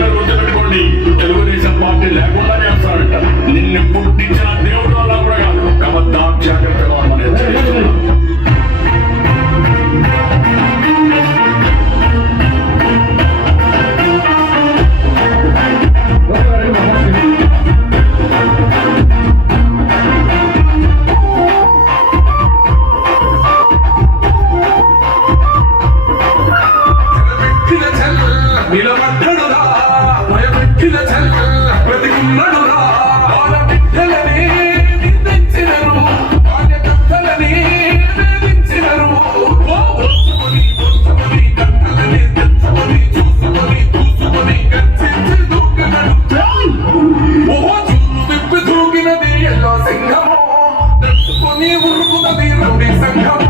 விஷயங்கள் చిక్కిన చల్ల బ్రతికున్నాడు రా వాళ్ళ బిడ్డలని నిందించినరు వాళ్ళ కథలని వేధించినరు ఓర్చుకొని ఓర్చుకొని కట్టలని తెచ్చుకొని చూసుకొని చూసుకొని గర్జించి దూకినడు ఓహో చూరు విప్పి దూకినది ఎల్లో సింహము. తెచ్చుకొని ఉరుకున్నది రౌడీ సంఘము.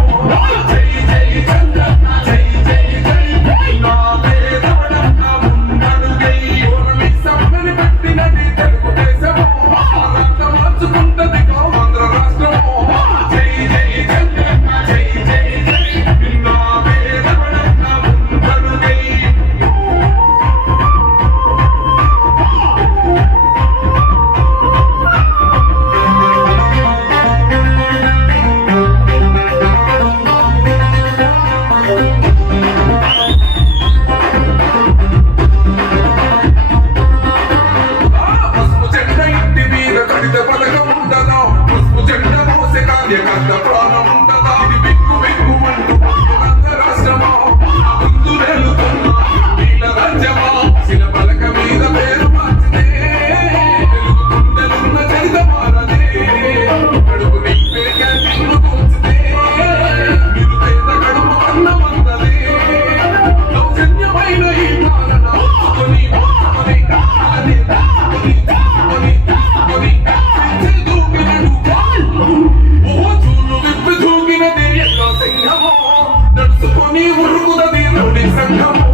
హత్తుకొని ఉరుగుదది నుడి సంఘము.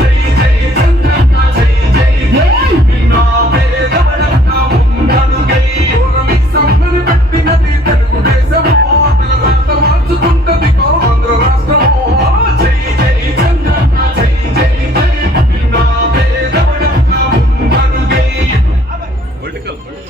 జై జై సంఘన్న జై జై. నిన్న పేదవడన్న ఉండను రాష్ట్రం